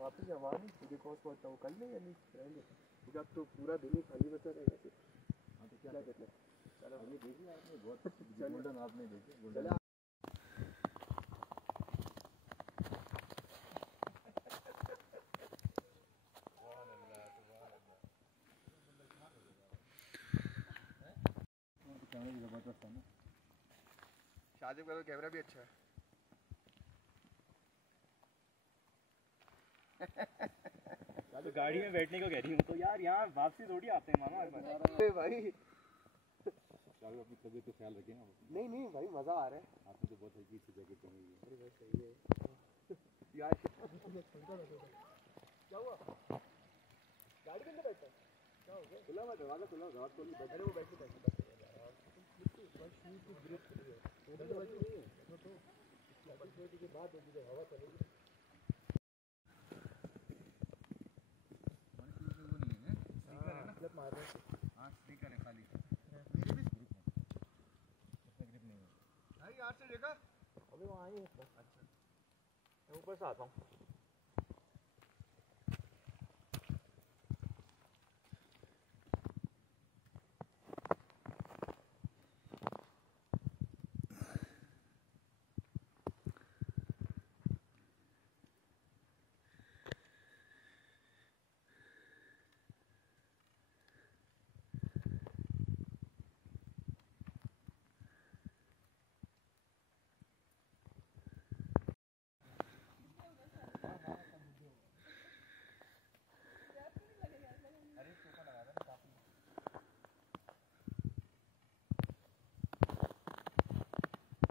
वापस जवानी तुझे कौन पहुंचता हूँ कल नहीं या नहीं रहेंगे क्योंकि अब तो पूरा दिन ही खाली बचा रहेगा फिर। हाँ तो क्या कहते हैं चलो ये देखिए आपने बहुत गोल्डन आपने देखे गोल्डन कैमरा भी जबरदस्त है ना। शाजिब का तो कैमरा भी अच्छा है। तो गाड़ी में बैठने को कह रही हूँ तो यार यहाँ वापसी थोड़ी आते हैं मामा अरे भाई चलो अपनी तबीयत का ख्याल रखें ना। नहीं नहीं भाई मजा आ रहा है। आपने तो बहुत हल्की सी जैकेट पहनी हुई है। अरे भाई सही है यार क्या हुआ गाड़ी के अंदर बैठा क्या हो गया खुला हुआ दरवाजा खुला रात को नहीं बैठे वो बैठे बैठे के बाद हवा चलेगी मार रहे हाँ स्पीकर है खाली मेरे भी ग्रुप में उसमें ग्रिप नहीं है भाई यार से देखा अभी वहाँ आई है अच्छा मैं ऊपर से आता हूँ।